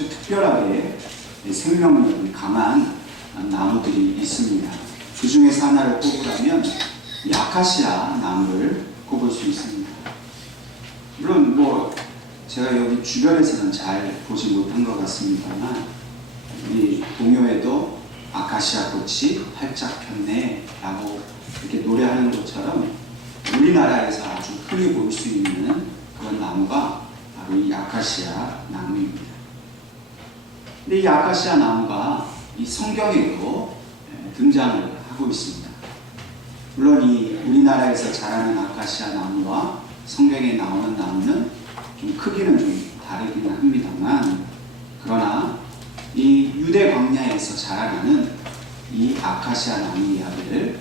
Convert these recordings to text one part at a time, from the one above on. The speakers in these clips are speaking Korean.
아주 특별하게 생명력이 강한 나무들이 있습니다. 그 중에서 하나를 꼽으라면 이 아카시아 나무를 꼽을 수 있습니다. 물론 제가 여기 주변에서는 잘 보지 못한 것 같습니다만 우리 동요에도 아카시아 꽃이 활짝 폈네 라고 이렇게 노래하는 것처럼 우리나라에서 아주 흔히 볼 수 있는 그런 나무가 바로 이 아카시아 나무입니다. 근데 이 아카시아 나무가 이 성경에도 등장을 하고 있습니다. 물론 이 우리나라에서 자라는 아카시아 나무와 성경에 나오는 나무는 좀 크기는 좀 다르긴 합니다만, 그러나 이 유대 광야에서 자라나는 이 아카시아 나무 이야기를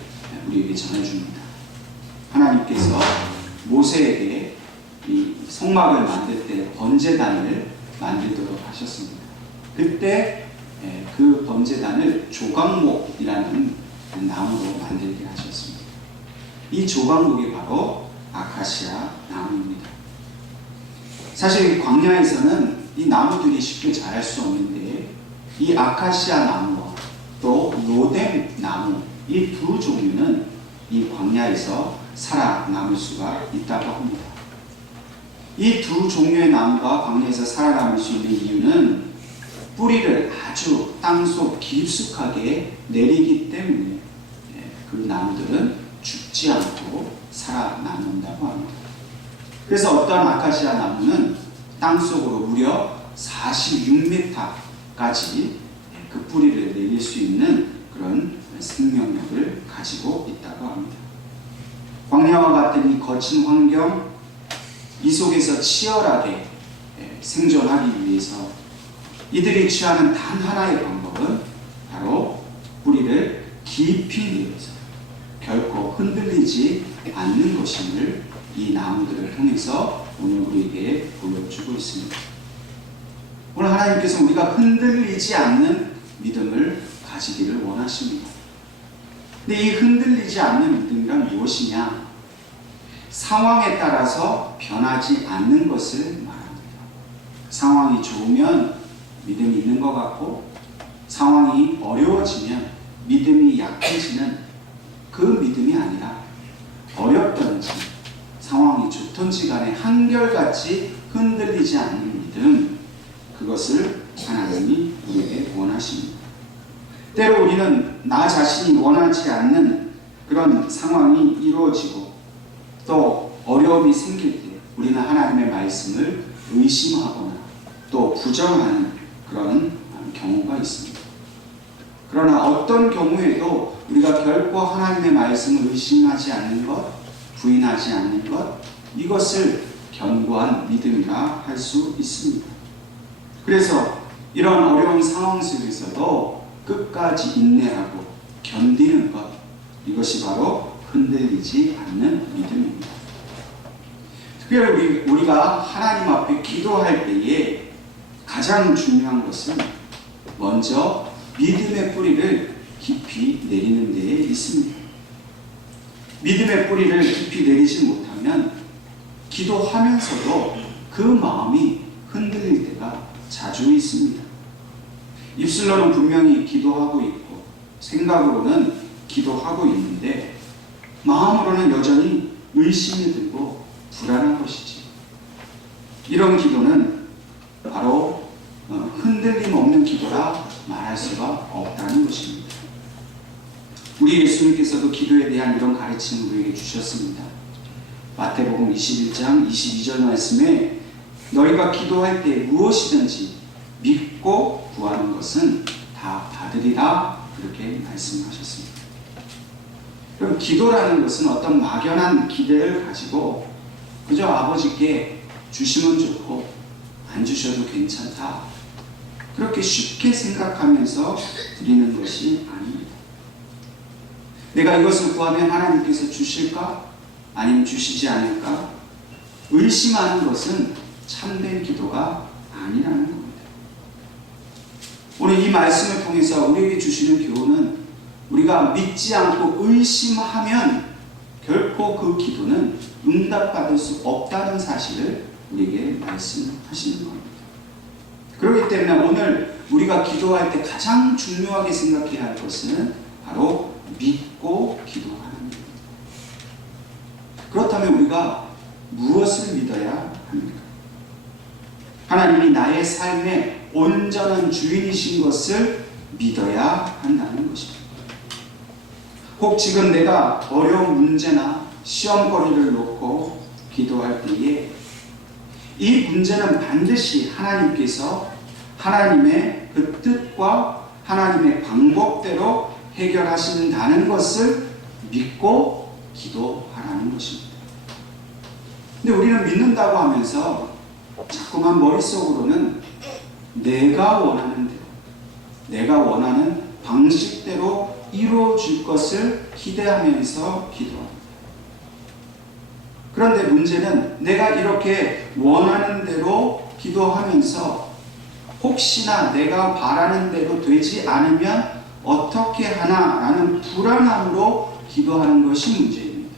우리에게 전해줍니다. 하나님께서 모세에게 이 성막을 만들 때 번제단을 만들도록 하셨습니다. 그때 그 번제단을 조각목이라는 나무로 만들게 하셨습니다. 이 조각목이 바로 아카시아 나무입니다. 사실 광야에서는 이 나무들이 쉽게 자랄 수 없는데 이 아카시아 나무와 또 로뎀 나무 이 두 종류는 이 광야에서 살아남을 수가 있다고 합니다. 이 두 종류의 나무가 광야에서 살아남을 수 있는 이유는 뿌리를 아주 땅속 깊숙하게 내리기 때문에 그 나무들은 죽지 않고 살아남는다고 합니다. 그래서 어떤 아카시아 나무는 땅속으로 무려 46m까지 그 뿌리를 내릴 수 있는 그런 생명력을 가지고 있다고 합니다. 광야와 같은 이 거친 환경, 이 속에서 치열하게 생존하기 위해서 이들이 취하는 단 하나의 방법은 바로 뿌리를 깊이 내려서 결코 흔들리지 않는 것임을 이 나무들을 통해서 오늘 우리에게 보여주고 있습니다. 오늘 하나님께서 우리가 흔들리지 않는 믿음을 가지기를 원하십니다. 근데 이 흔들리지 않는 믿음이란 무엇이냐? 상황에 따라서 변하지 않는 것을 말합니다. 상황이 좋으면 믿음이 있는 것 같고, 상황이 어려워지면 믿음이 약해지는 그 믿음이 아니라 어렵던지 상황이 좋던지 간에 한결같이 흔들리지 않는 믿음, 그것을 하나님이 우리에게 원하십니다. 때로 우리는 나 자신이 원하지 않는 그런 상황이 이루어지고 또 어려움이 생길 때 우리는 하나님의 말씀을 의심하거나 또 부정하는 그런 경우가 있습니다. 그러나 어떤 경우에도 우리가 결코 하나님의 말씀을 의심하지 않는 것, 부인하지 않는 것, 이것을 견고한 믿음이라 할 수 있습니다. 그래서 이런 어려운 상황 속에서도 끝까지 인내하고 견디는 것, 이것이 바로 흔들리지 않는 믿음입니다. 특별히 우리가 하나님 앞에 기도할 때에 가장 중요한 것은 먼저 믿음의 뿌리를 깊이 내리는 데에 있습니다. 믿음의 뿌리를 깊이 내리지 못하면 기도하면서도 그 마음이 흔들릴 때가 자주 있습니다. 입술로는 분명히 기도하고 있고 생각으로는 기도하고 있는데 마음으로는 여전히 의심이 들고 불안한 것이지. 이런 기도는 바로 흔들림 없는 기도라 말할 수가 없다는 것입니다. 우리 예수님께서도 기도에 대한 이런 가르침을 우리에게 주셨습니다. 마태복음 21장 22절 말씀에 너희가 기도할 때 무엇이든지 믿고 구하는 것은 다 받으리라, 그렇게 말씀하셨습니다. 그럼 기도라는 것은 어떤 막연한 기대를 가지고 그저 아버지께 주시면 좋고 안 주셔도 괜찮다, 그렇게 쉽게 생각하면서 드리는 것이 아닙니다. 내가 이것을 구하면 하나님께서 주실까? 아니면 주시지 않을까? 의심하는 것은 참된 기도가 아니라는 겁니다. 오늘 이 말씀을 통해서 우리에게 주시는 교훈은 우리가 믿지 않고 의심하면 결코 그 기도는 응답받을 수 없다는 사실을 우리에게 말씀하시는 겁니다. 그렇기 때문에 오늘 우리가 기도할 때 가장 중요하게 생각해야 할 것은 바로 믿고 기도하는 것. 그렇다면 우리가 무엇을 믿어야 합니까? 하나님이 나의 삶의 온전한 주인이신 것을 믿어야 한다는 것입니다. 혹 지금 내가 어려운 문제나 시험거리를 놓고 기도할 때에 이 문제는 반드시 하나님께서 하나님의 그 뜻과 하나님의 방법대로 해결하신다는 것을 믿고 기도하라는 것입니다. 근데 우리는 믿는다고 하면서 자꾸만 머릿속으로는 내가 원하는 대로, 내가 원하는 방식대로 이루어질 것을 기대하면서 기도합니다. 그런데 문제는 내가 이렇게 원하는 대로 기도하면서 혹시나 내가 바라는 대로 되지 않으면 어떻게 하나라는 불안함으로 기도하는 것이 문제입니다.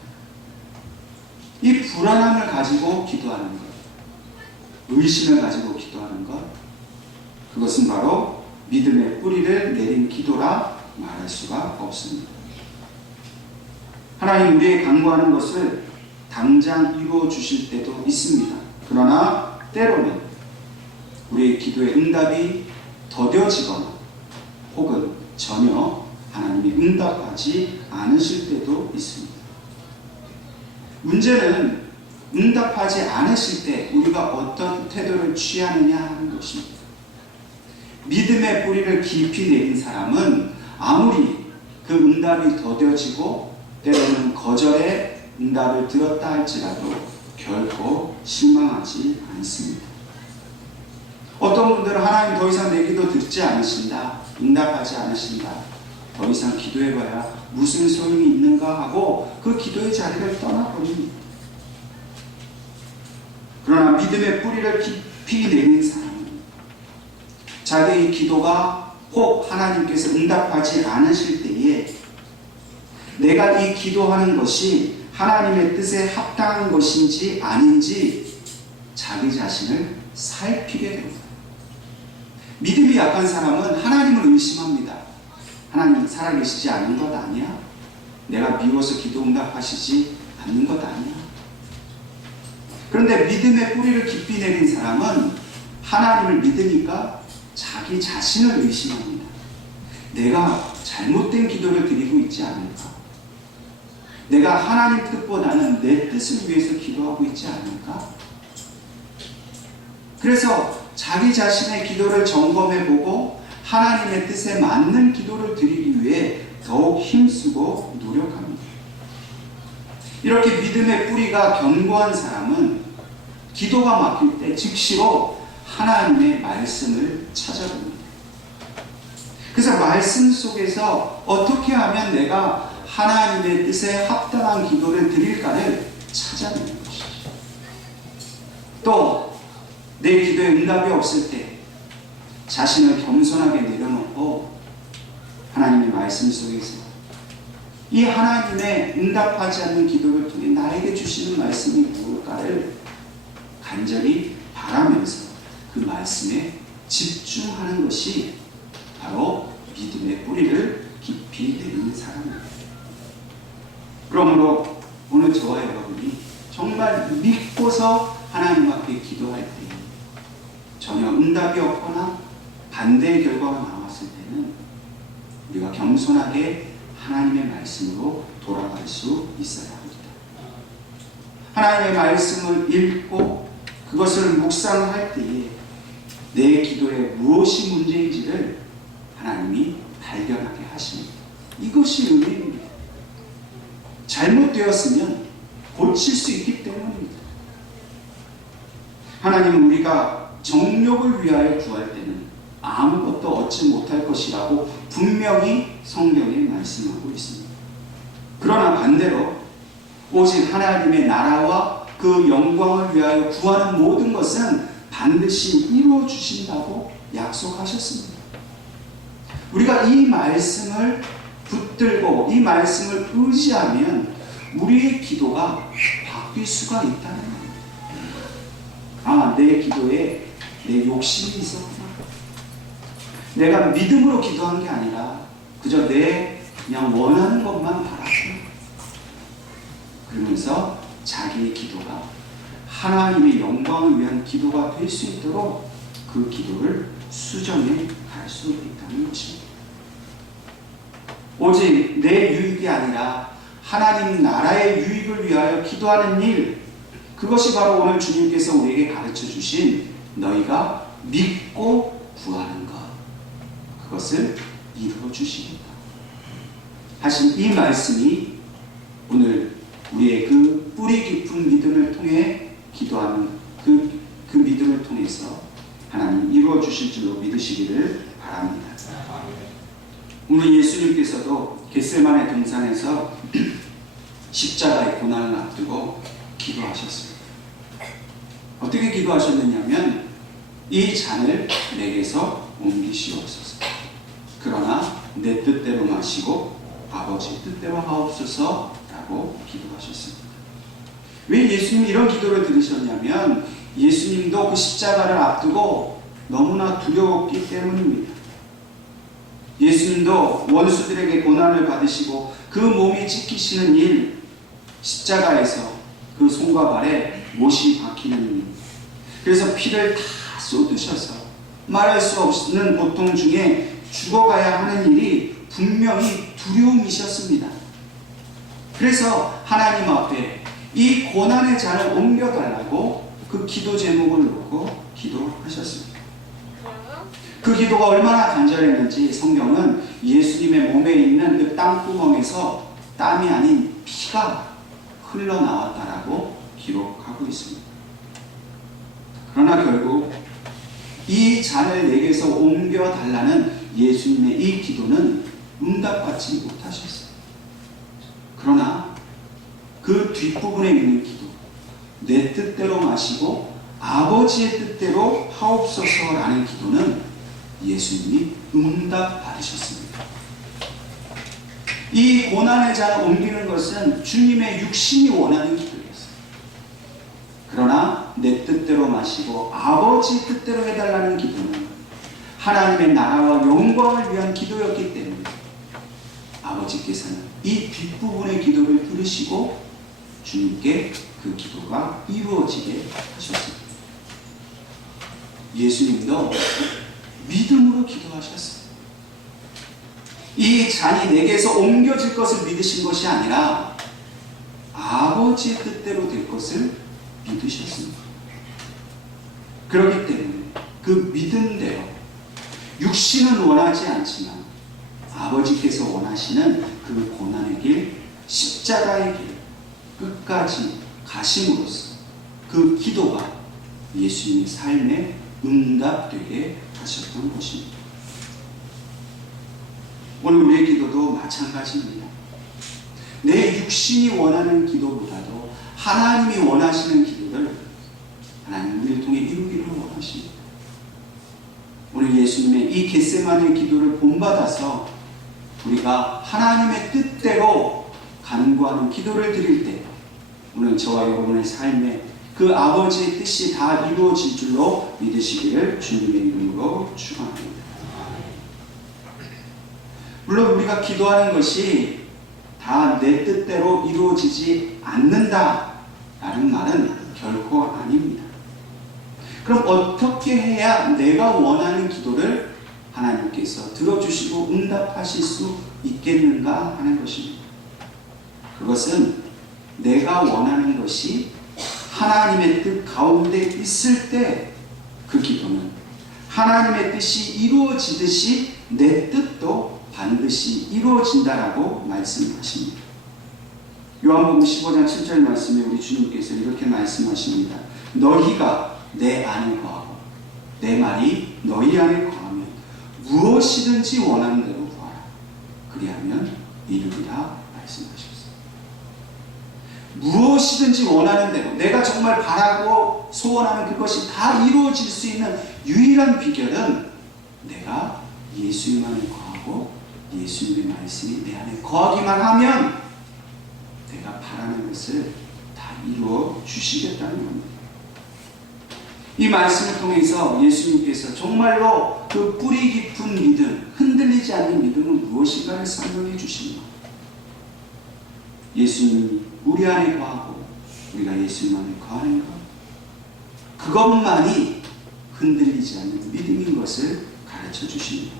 이 불안함을 가지고 기도하는 것, 의심을 가지고 기도하는 것, 그것은 바로 믿음의 뿌리를 내린 기도라 말할 수가 없습니다. 하나님 우리의 간구하는 것을 당장 이루어 주실 때도 있습니다. 그러나 때로는 우리의 기도의 응답이 더뎌지거나 혹은 전혀 하나님이 응답하지 않으실 때도 있습니다. 문제는 응답하지 않으실 때 우리가 어떤 태도를 취하느냐 하는 것입니다. 믿음의 뿌리를 깊이 내린 사람은 아무리 그 응답이 더뎌지고 때로는 거절의 응답을 들었다 할지라도 결코 실망하지 않습니다. 어떤 분들은 하나님 더 이상 내 기도 듣지 않으신다, 응답하지 않으신다, 더 이상 기도해봐야 무슨 소용이 있는가 하고 그 기도의 자리를 떠나버립니다. 그러나 믿음의 뿌리를 깊이 내린 사람은 자기의 기도가 혹 하나님께서 응답하지 않으실 때에 내가 이 기도하는 것이 하나님의 뜻에 합당한 것인지 아닌지 자기 자신을 살피게 됩니다. 믿음이 약한 사람은 하나님을 의심합니다. 하나님 살아계시지 않은 것 아니야? 내가 미워서 기도 응답하시지 않는 것 아니야? 그런데 믿음의 뿌리를 깊이 내린 사람은 하나님을 믿으니까 자기 자신을 의심합니다. 내가 잘못된 기도를 드리고 있지 않을까? 내가 하나님 뜻보다는 내 뜻을 위해서 기도하고 있지 않을까? 그래서 자기 자신의 기도를 점검해보고 하나님의 뜻에 맞는 기도를 드리기 위해 더욱 힘쓰고 노력합니다. 이렇게 믿음의 뿌리가 견고한 사람은 기도가 막힐 때 즉시로 하나님의 말씀을 찾아봅니다. 그래서 말씀 속에서 어떻게 하면 내가 하나님의 뜻에 합당한 기도를 드릴까를 찾아내는 것이죠. 또 내 기도에 응답이 없을 때 자신을 겸손하게 내려놓고 하나님의 말씀 속에서 이 하나님의 응답하지 않는 기도를 통해 나에게 주시는 말씀이 무엇일까를 간절히 바라면서 그 말씀에 집중하는 것이 바로 믿음의 뿌리를 깊이 내리는 사람입니다. 그러므로 오늘 저와 여러분이 정말 믿고서 하나님 앞에 기도할 때 전혀 응답이 없거나 반대의 결과가 나왔을 때는 우리가 겸손하게 하나님의 말씀으로 돌아갈 수 있어야 합니다. 하나님의 말씀을 읽고 그것을 묵상할 때에 내 기도에 무엇이 문제인지를 하나님이 발견하게 하십니다. 이것이 은혜입니다. 잘못되었으면 고칠 수 있기 때문입니다. 하나님은 우리가 정욕을 위하여 구할 때는 아무것도 얻지 못할 것이라고 분명히 성경에 말씀하고 있습니다. 그러나 반대로 오직 하나님의 나라와 그 영광을 위하여 구하는 모든 것은 반드시 이루어 주신다고 약속하셨습니다. 우리가 이 말씀을 붙들고 이 말씀을 의지하면 우리의 기도가 바뀔 수가 있다는 겁니다. 아, 내 기도에 내 욕심이 있었구나. 내가 믿음으로 기도한 게 아니라 그저 내 그냥 원하는 것만 바라고, 그러면서 자기의 기도가 하나님의 영광을 위한 기도가 될 수 있도록 그 기도를 수정해 갈 수 있다는 것입니다. 오직 내 유익이 아니라 하나님 나라의 유익을 위하여 기도하는 일, 그것이 바로 오늘 주님께서 우리에게 가르쳐 주신 너희가 믿고 구하는 것, 그것을 이루어 주시겠다 하신 이 말씀이 오늘 우리의 그 뿌리 깊은 믿음을 통해 기도하는 그 믿음을 통해서 하나님 이루어 주실 줄로 믿으시기를 바랍니다. 오늘 예수님께서도 겟세마네 동산에서 십자가의 고난을 앞두고 기도하셨습니다. 어떻게 기도하셨느냐면 이 잔을 내게서 옮기시옵소서. 그러나 내 뜻대로 마시고 아버지 뜻대로 하옵소서 라고 기도하셨습니다. 왜 예수님이 이런 기도를 들으셨냐면 예수님도 그 십자가를 앞두고 너무나 두려웠기 때문입니다. 예수님도 원수들에게 고난을 받으시고 그 몸이 찢기시는 일, 십자가에서 그 손과 발에 못이 박히는 일, 그래서 피를 다 쏟으셔서 말할 수 없는 고통 중에 죽어가야 하는 일이 분명히 두려움이셨습니다. 그래서 하나님 앞에 이 고난의 잔을 옮겨달라고 그 기도 제목을 놓고 기도하셨습니다. 그 기도가 얼마나 간절했는지 성경은 예수님의 몸에 있는 그 땅구멍에서 땀이 아닌 피가 흘러나왔다라고 기록하고 있습니다. 그러나 결국 이 잔을 내게서 옮겨달라는 예수님의 이 기도는 응답받지 못하셨어요. 그러나 그 뒷부분에 있는 기도, 내 뜻대로 마시고 아버지의 뜻대로 하옵소서라는 기도는 예수님이 응답받으셨습니다. 이 고난의 잔을 옮기는 것은 주님의 육신이 원하는 기도였어요. 그러나 내 뜻대로 마시고 아버지 뜻대로 해달라는 기도는 하나님의 나라와 영광을 위한 기도였기 때문에 아버지께서는 이 뒷부분의 기도를 들으시고 주님께 그 기도가 이루어지게 하셨습니다. 예수님도 믿음으로 기도하셨어요. 이 잔이 내게서 옮겨질 것을 믿으신 것이 아니라 아버지의 뜻대로 될 것을 믿으셨습니다. 그렇기 때문에 그 믿음대로 육신은 원하지 않지만 아버지께서 원하시는 그 고난의 길, 십자가의 길 끝까지 가심으로써 그 기도가 예수님의 삶에 응답되게 하셨던 것입니다. 오늘 우리의 기도도 마찬가지입니다. 내 육신이 원하는 기도보다도 하나님이 원하시는 기도를 하나님 우리를 통해 이루기를 원하십니다. 오늘 예수님의 이 겟세마네 기도를 본받아서 우리가 하나님의 뜻대로 간구하는 기도를 드릴 때 오늘 저와 여러분의 삶에 그 아버지의 뜻이 다 이루어질 줄로 믿으시기를 주님의 이름으로 축원합니다. 물론 우리가 기도하는 것이 다 내 뜻대로 이루어지지 않는다라는 말은 결코 아닙니다. 그럼 어떻게 해야 내가 원하는 기도를 하나님께서 들어주시고 응답하실 수 있겠는가 하는 것입니다. 그것은 내가 원하는 것이 하나님의 뜻 가운데 있을 때 그 기도는 하나님의 뜻이 이루어지듯이 내 뜻도 반드시 이루어진다라고 말씀하십니다. 요한복음 15장 7절 말씀에 우리 주님께서 이렇게 말씀하십니다. 너희가 내 안에 거하고 내 말이 너희 안에 거하면 무엇이든지 원하는 대로 구하라. 그리하면 이루리라 말씀하셨습니다. 무엇이든지 원하는 대로 내가 정말 바라고 소원하는 그것이 다 이루어질 수 있는 유일한 비결은 내가 예수님 안에 거하고 예수님의 말씀이 내 안에 거하기만 하면 내가 바라는 것을 다 이루어 주시겠다는 겁니다. 이 말씀을 통해서 예수님께서 정말로 그 뿌리 깊은 믿음, 흔들리지 않는 믿음은 무엇인가를 설명해 주십니다. 예수님이 우리 안에 거하고 우리가 예수님 안에 거하는 것, 그것만이 흔들리지 않는 믿음인 것을 가르쳐 주십니다.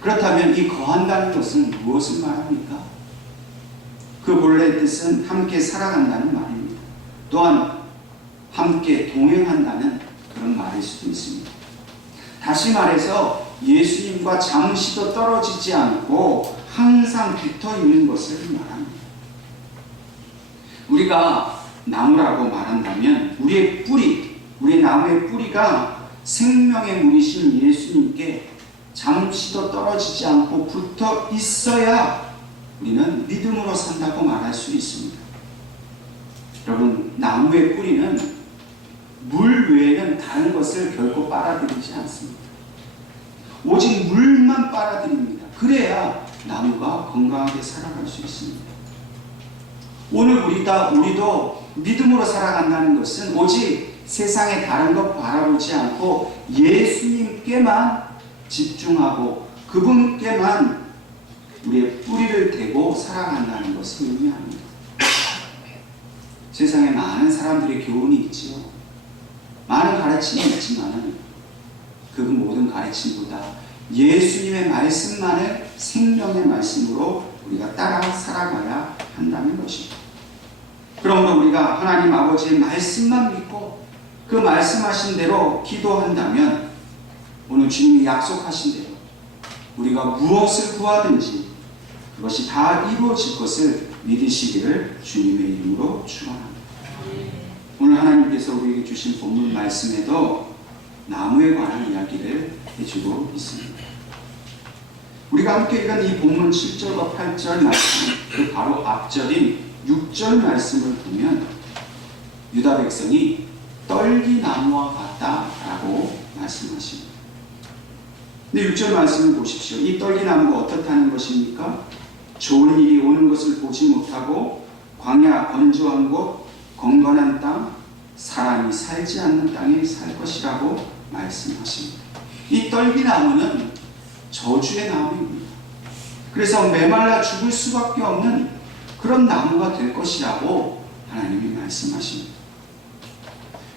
그렇다면 이 거한다는 것은 무엇을 말합니까? 그 본래 뜻은 함께 살아간다는 말입니다. 또한 함께 동행한다는 그런 말일 수도 있습니다. 다시 말해서 예수님과 잠시도 떨어지지 않고 항상 붙어 있는 것을 말합니다. 우리가 나무라고 말한다면 우리의 뿌리, 우리의 나무의 뿌리가 생명의 물이신 예수님께 잠시도 떨어지지 않고 붙어 있어야 우리는 믿음으로 산다고 말할 수 있습니다. 여러분, 나무의 뿌리는 물 외에는 다른 것을 결코 빨아들이지 않습니다. 오직 물만 빨아들입니다. 그래야 나무가 건강하게 살아갈 수 있습니다. 오늘 우리도 믿음으로 살아간다는 것은 오직 세상의 다른 것 바라보지 않고 예수님께만 집중하고 그분께만 우리의 뿌리를 대고 살아간다는 것을 의미합니다. 세상에 많은 사람들의 교훈이 있지요. 많은 가르침이 있지만 그 모든 가르침보다 예수님의 말씀만을 생명의 말씀으로 우리가 따라 살아가야 한다는 것입니다. 그러므로 우리가 하나님 아버지의 말씀만 믿고 그 말씀하신 대로 기도한다면 오늘 주님이 약속하신 대로 우리가 무엇을 구하든지 그것이 다 이루어질 것을 믿으시기를 주님의 이름으로 축원합니다. 오늘 하나님께서 우리에게 주신 본문 말씀에도 나무에 관한 이야기를 해주고 있습니다. 우리가 함께 읽은 이 본문 7절과 8절 말씀, 그 바로 앞절인 6절 말씀을 보면 유다 백성이 떨기나무와 같다라고 말씀하십니다. 근데 6절 말씀을 보십시오. 이 떨기나무가 어떻다는 것입니까? 좋은 일이 오는 것을 보지 못하고 광야, 건조한 곳, 건건한 땅, 사람이 살지 않는 땅에 살 것이라고 말씀하십니다. 이 떨기나무는 저주의 나무입니다. 그래서 메말라 죽을 수밖에 없는 그런 나무가 될 것이라고 하나님이 말씀하십니다.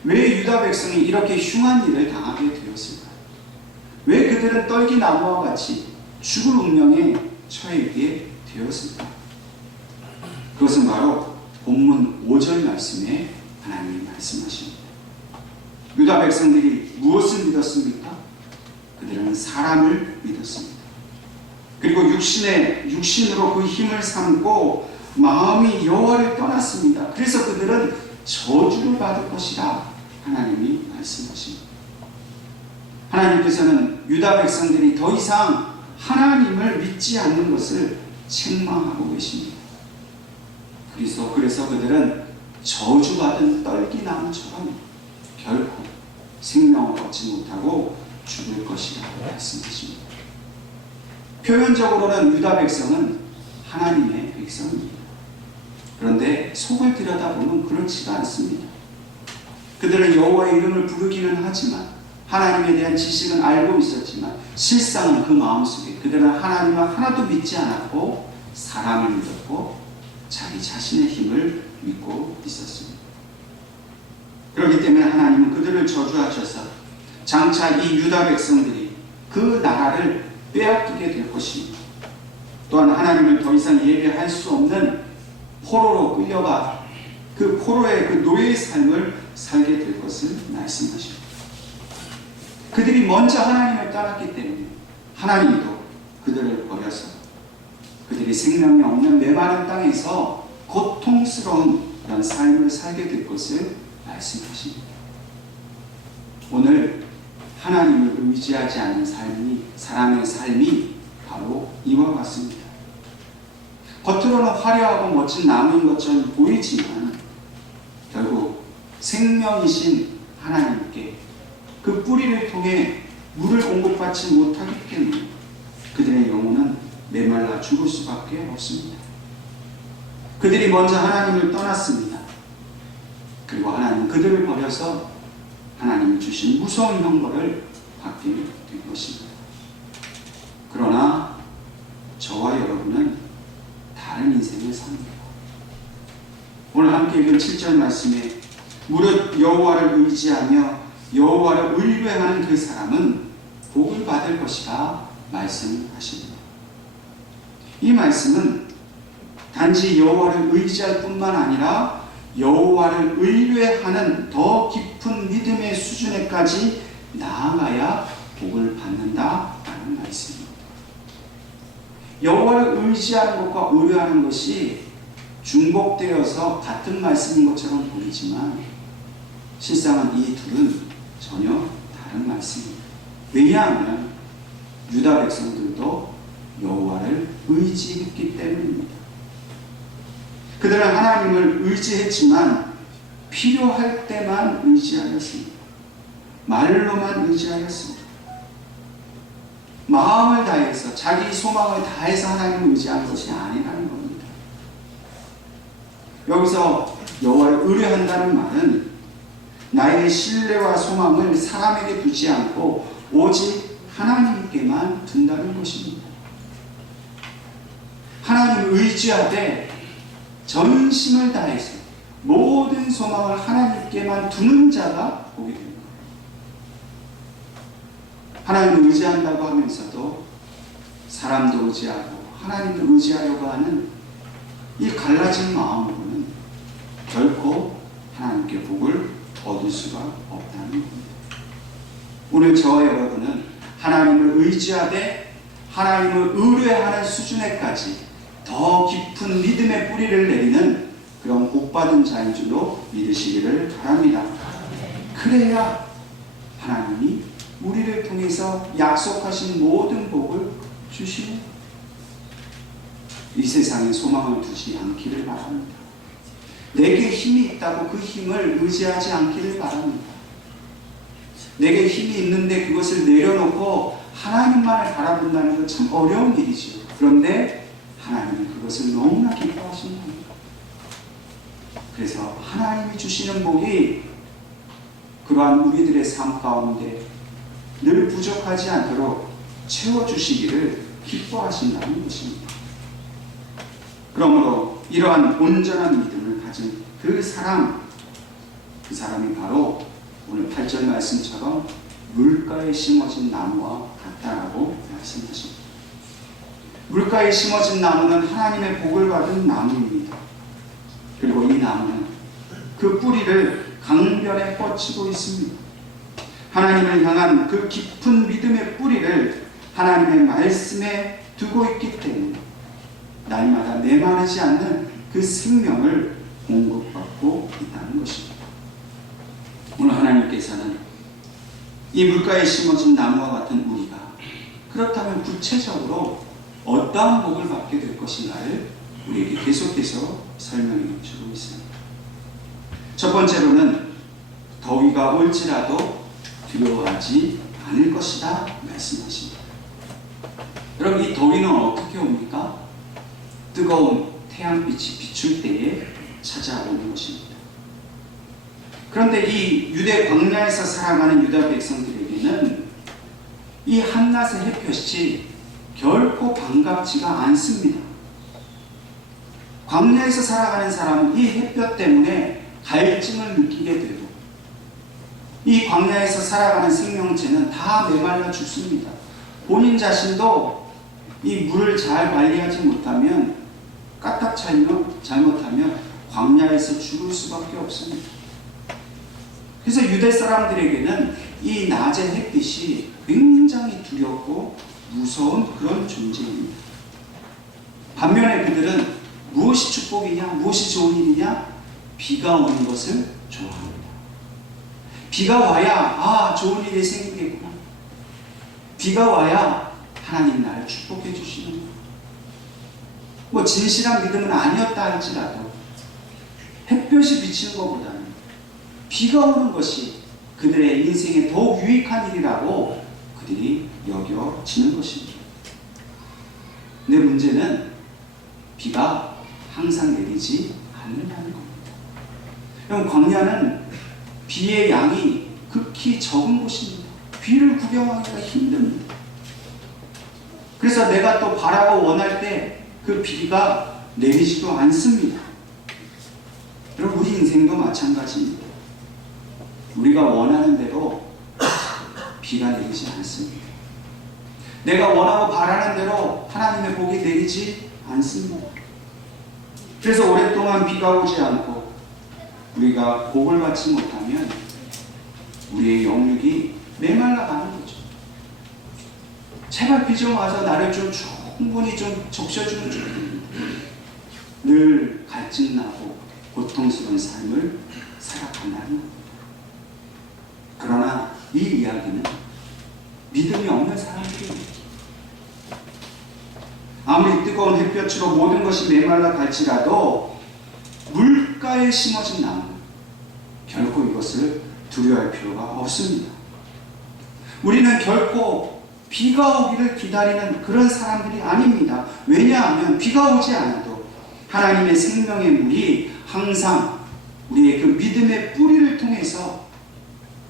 왜 유다 백성이 이렇게 흉한 일을 당하게 되었을까요? 왜 그들은 떨기나무와 같이 죽을 운명에 처해있게 되었을까요? 그것은 바로 본문 5절 말씀에 하나님이 말씀하십니다. 유다 백성들이 무엇을 믿었습니까? 그들은 사람을 믿었습니다. 그리고 육신으로 그 힘을 삼고 마음이 여호와를 떠났습니다. 그래서 그들은 저주를 받을 것이라 하나님이 말씀하십니다. 하나님께서는 유다 백성들이 더 이상 하나님을 믿지 않는 것을 책망하고 계십니다. 그래서 그들은 저주받은 떨기나무처럼 결코 생명을 얻지 못하고 죽을 것이라고 말씀하십니다. 표면적으로는 유다 백성은 하나님의 백성입니다. 그런데 속을 들여다보면 그렇지가 않습니다. 그들은 여호와의 이름을 부르기는 하지만 하나님에 대한 지식은 알고 있었지만 실상은 그 마음속에 그들은 하나님을 하나도 믿지 않았고 사람을 믿었고 자기 자신의 힘을 믿고 있었습니다. 그렇기 때문에 하나님은 그들을 저주하셔서 장차 이 유다 백성들이 그 나라를 빼앗기게 될 것입니다. 또한 하나님을 더 이상 예배할 수 없는 포로로 끌려가 그 포로의 그 노예의 삶을 살게 될 것을 말씀하십니다. 그들이 먼저 하나님을 떠났기 때문에 하나님도 그들을 버려서 그들이 생명이 없는 메마른 땅에서 고통스러운 그런 삶을 살게 될 것을 말씀하십니다. 오늘 하나님을 의지하지 않는 사람의 삶이 바로 이와 같습니다. 겉으로는 화려하고 멋진 나무인 것처럼 보이지만 결국 생명이신 하나님께 그 뿌리를 통해 물을 공급받지 못하기 때문에 그들의 영혼은 메말라 죽을 수밖에 없습니다. 그들이 먼저 하나님을 떠났습니다. 그리고 하나님 그들을 버려서 하나님이 주신 무서운 형벌을 받게 된 것입니다. 그러나 저와 여러분은 다른 인생을 삽니다. 오늘 함께 읽은 7절 말씀에 무릇 여호와를 의지하며 여호와를 의뢰하는 그 사람은 복을 받을 것이라 말씀하십니다. 이 말씀은 단지 여호와를 의지할 뿐만 아니라 여호와를 의뢰하는 더 깊은 믿음의 수준에까지 나아가야 복을 받는다라는 말씀입니다. 여호와를 의지하는 것과 의뢰하는 것이 중복되어서 같은 말씀인 것처럼 보이지만 실상은 이 둘은 전혀 다른 말씀입니다. 왜냐하면 유다 백성들도 여호와를 의지했기 때문입니다. 그들은 하나님을 의지했지만 필요할 때만 의지하였습니다. 말로만 의지하였습니다. 마음을 다해서 자기 소망을 다해서 하나님을 의지하는 것이 아니라는 겁니다. 여기서 여호와를 의뢰한다는 말은 나의 신뢰와 소망을 사람에게 두지 않고 오직 하나님께만 둔다는 것입니다. 하나님을 의지하되 전심을 다해서 모든 소망을 하나님께만 두는 자가 복이 됩니다. 하나님을 의지한다고 하면서도 사람도 의지하고 하나님도 의지하려고 하는 이 갈라진 마음으로는 결코 하나님께 복을 얻을 수가 없다는 겁니다. 오늘 저와 여러분은 하나님을 의지하되 하나님을 의뢰하는 수준에까지 더 깊은 믿음의 뿌리를 내리는 그런 복받은 자인 줄로 믿으시기를 바랍니다. 그래야 하나님이 우리를 통해서 약속하신 모든 복을 주시고 이 세상에 소망을 두지 않기를 바랍니다. 내게 힘이 있다고 그 힘을 의지하지 않기를 바랍니다. 내게 힘이 있는데 그것을 내려놓고 하나님만을 바라본다는 건 참 어려운 일이죠. 그런데 하나님은 그것을 너무나 기뻐하시는 겁니다. 그래서 하나님이 주시는 복이 그러한 우리들의 삶 가운데 늘 부족하지 않도록 채워주시기를 기뻐하신다는 것입니다. 그러므로 이러한 온전한 믿음을 가진 그 사람이 바로 오늘 8절 말씀처럼 물가에 심어진 나무와 같다라고 말씀하십니다. 물가에 심어진 나무는 하나님의 복을 받은 나무입니다. 그리고 이 나무는 그 뿌리를 강변에 뻗치고 있습니다. 하나님을 향한 그 깊은 믿음의 뿌리를 하나님의 말씀에 두고 있기 때문에 날마다 메마르지 않는 그 생명을 공급받고 있다는 것입니다. 오늘 하나님께서는 이 물가에 심어진 나무와 같은 우리가 그렇다면 구체적으로 어떠한 복을 받게 될 것인가를 우리에게 계속해서 설명해 주고 있습니다. 첫 번째로는 더위가 올지라도 두려워하지 않을 것이다 말씀하십니다. 여러분, 이 더위는 어떻게 옵니까? 뜨거운 태양빛이 비출 때에 찾아오는 것입니다. 그런데 이 유대 광야에서 살아가는 유다 백성들에게는 이 한낮의 햇볕이 결코 반갑지가 않습니다. 광야에서 살아가는 사람은 이 햇볕 때문에 갈증을 느끼게 되고 이 광야에서 살아가는 생명체는 다 메말라 죽습니다. 본인 자신도 이 물을 잘 관리하지 못하면 까딱 잘못하면 광야에서 죽을 수밖에 없습니다. 그래서 유대 사람들에게는 이 낮의 햇빛이 굉장히 두렵고 무서운 그런 존재입니다. 반면에 그들은 무엇이 축복이냐, 무엇이 좋은 일이냐? 비가 오는 것을 좋아합니다. 비가 와야 좋은 일이 생기겠구나. 비가 와야 하나님 나를 축복해 주시는구나. 뭐 진실한 믿음은 아니었다 할지라도 햇볕이 비치는 것보다는 비가 오는 것이 그들의 인생에 더욱 유익한 일이라고 그들이 여겨지는 것입니다. 근데 문제는 비가 항상 내리지 않는다는 겁니다. 그럼 광야는 비의 양이 특히 적은 곳입니다. 비를 구경하기가 힘듭니다. 그래서 내가 또 바라고 원할 때 그 비가 내리지도 않습니다. 여러분, 우리 인생도 마찬가지입니다. 우리가 원하는 대로 비가 내리지 않습니다. 내가 원하고 바라는 대로 하나님의 복이 내리지 않습니다. 그래서 오랫동안 비가 오지 않고 우리가 복을 받지 못하면 우리의 영육이 메말라가는 거죠. 제발 비 좀 와서 나를 좀 충분히 좀 적셔주면 좋겠는데 늘 갈증나고 고통스러운 삶을 살아간다는 겁니다. 그러나 이 이야기는 믿음이 없는 사람들입니다. 아무리 뜨거운 햇볕으로 모든 것이 메말라 갈지라도 물가에 심어진 나무, 결코 이것을 두려워할 필요가 없습니다. 우리는 결코 비가 오기를 기다리는 그런 사람들이 아닙니다. 왜냐하면 비가 오지 않아도 하나님의 생명의 물이 항상 우리의 그 믿음의 뿌리를 통해서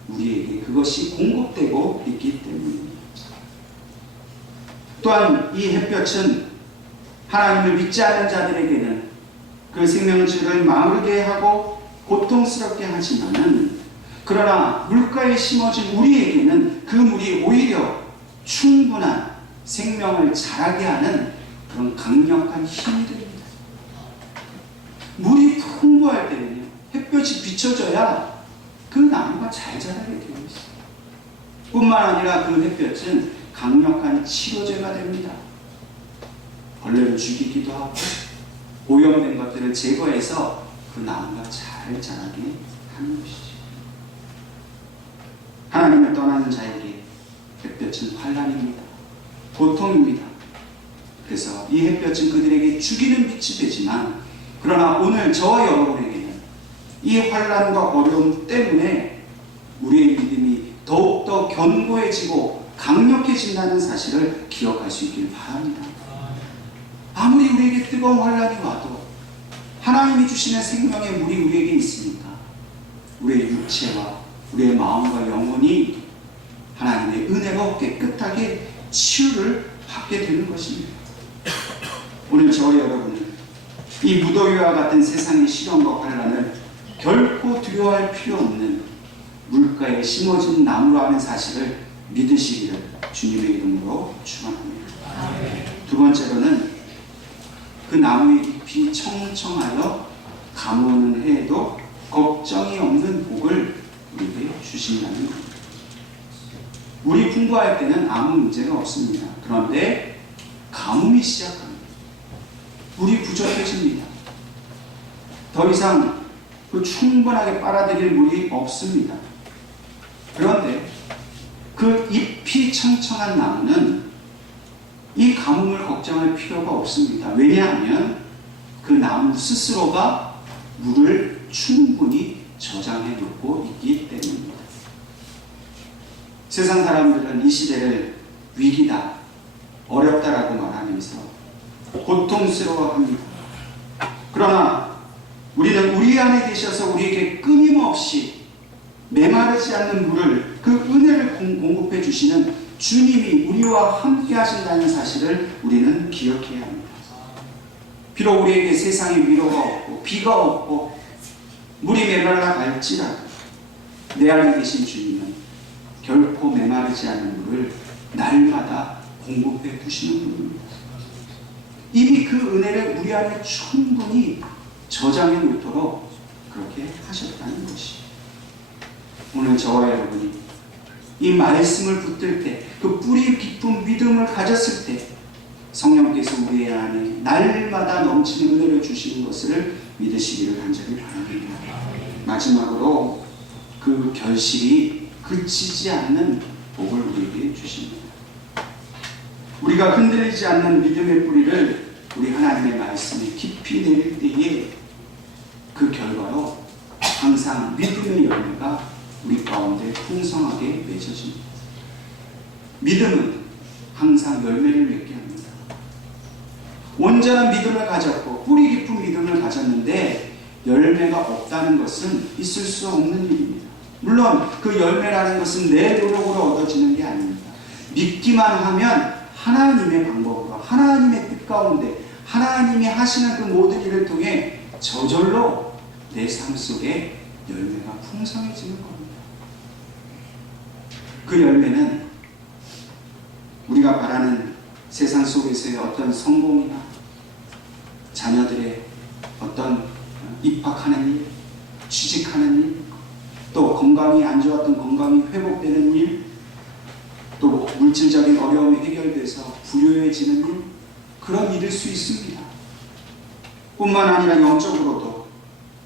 우리에게 그것이 공급되고 있기 때문입니다. 또한 이 햇볕은 하나님을 믿지 않는 자들에게는 그 생명줄을 마르게 하고 고통스럽게 하지만은, 그러나 물가에 심어진 우리에게는 그 물이 오히려 충분한 생명을 자라게 하는 그런 강력한 힘이 됩니다. 물이 풍부할 때는요, 햇볕이 비춰져야 그 나무가 잘 자라게 되어 있어요. 뿐만 아니라 그 햇볕은 강력한 치료제가 됩니다. 벌레를 죽이기도 하고 오염된 것들을 제거해서 그 나무가 잘 자라게 하는 것이죠. 하나님을 떠나는 자에게 햇볕은 환난입니다. 고통입니다. 그래서 이 햇볕은 그들에게 죽이는 빛이 되지만, 그러나 오늘 저와 여러분에게는 이 환난과 어려움 때문에 우리의 믿음이 더욱더 견고해지고 강력해진다는 사실을 기억할 수 있길 바랍니다. 아무리 우리에게 뜨거운 환난이 와도 하나님이 주시는 생명의 물이 우리에게 있으니까 우리의 육체와 우리의 마음과 영혼이 하나님의 은혜로 깨끗하게 치유를 받게 되는 것입니다. 오늘 저와 여러분은 이 무더위와 같은 세상의 시련과 환난을 결코 두려워할 필요 없는 물가에 심어진 나무로 하는 사실을 믿으시기를 주님의 이름으로 축원합니다. 두 번째로는 그 나무의 잎이 청청하여 가무는 해에도 걱정이 없는 복을 우리에게 주신다는 겁니다. 물이 풍부할 때는 아무 문제가 없습니다. 그런데 가뭄이 시작합니다. 물이 부족해집니다. 더 이상 그 충분하게 빨아들일 물이 없습니다. 그런데 그 잎이 청청한 나무는 이 가뭄을 걱정할 필요가 없습니다. 왜냐하면 그 나무 스스로가 물을 충분히 저장해 놓고 있기 때문입니다. 세상 사람들은 이 시대를 위기다, 어렵다라고 말하면서 고통스러워합니다. 그러나 우리는 우리 안에 계셔서 우리에게 끊임없이 메마르지 않는 물을, 그 은혜를 공급해 주시는 주님이 우리와 함께 하신다는 사실을 우리는 기억해야 합니다. 비록 우리에게 세상에 위로가 없고 비가 없고 물이 메말라 갈지라도 내 안에 계신 주님은 결코 메마르지 않는 물을 날마다 공급해 주시는 분입니다. 이미 그 은혜를 우리 안에 충분히 저장해 놓도록 그렇게 하셨다는 것이, 오늘 저와 여러분이 이 말씀을 붙들 때, 그 뿌리 깊은 믿음을 가졌을 때 성령께서 우리 안에 날마다 넘치는 은혜를 주시는 것을 믿으시기를 간절히 바랍니다. 마지막으로 그 결실이 그치지 않는 복을 우리에게 주십니다. 우리가 흔들리지 않는 믿음의 뿌리를 우리 하나님의 말씀에 깊이 내릴 때에 그 결과로 항상 믿음의 열매가 우리 가운데 풍성하게 맺어집니다. 믿음은 항상 열매를 맺게 합니다. 온전한 믿음을 가졌고 뿌리 깊은 믿음을 가졌는데 열매가 없다는 것은 있을 수 없는 일입니다. 물론 그 열매라는 것은 내 노력으로 얻어지는 게 아닙니다. 믿기만 하면 하나님의 방법으로, 하나님의 뜻 가운데 하나님이 하시는 그 모든 일을 통해 저절로 내 삶 속에 열매가 풍성해지는 겁니다. 그 열매는 우리가 바라는 세상 속에서의 어떤 성공이나 자녀들의 어떤 입학하는 일, 취직하는 일, 또 건강이 안 좋았던 건강이 회복되는 일, 또 물질적인 어려움이 해결돼서 부유해지는 일, 그런 일일 수 있습니다. 뿐만 아니라 영적으로도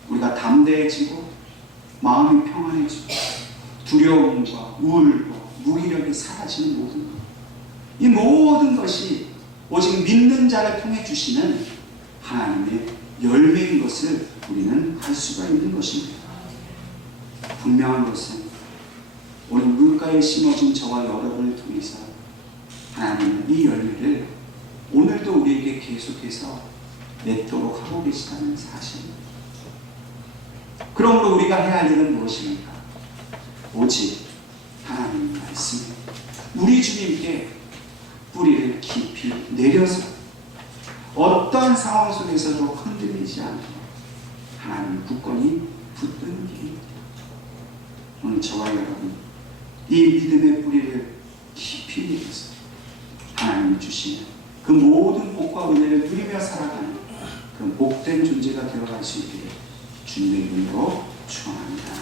우리가 담대해지고 마음이 평안해지고 두려움과 우울과 무기력이 사라지는 모든 것, 이 모든 것이 오직 믿는 자를 통해 주시는 하나님의 열매인 것을 우리는 알 수가 있는 것입니다. 분명한 것은 오늘 물가에 심어진 저와 여러분을 통해서 하나님은 이 열매를 오늘도 우리에게 계속해서 맺도록 하고 계시다는 사실입니다. 그러므로 우리가 해야 할 일은 무엇입니까? 오직 하나님의 말씀, 우리 주님께 뿌리를 깊이 내려서 어떤 상황 속에서도 흔들리지 않고 하나님 굳건히 붙드는 길입니다. 오늘 저와 여러분, 이 믿음의 뿌리를 깊이 내려서 하나님이 주시는 그 모든 복과 은혜를 누리며 살아가는 그 복된 존재가 되어갈 수 있기를 주님의 이름으로 축원합니다.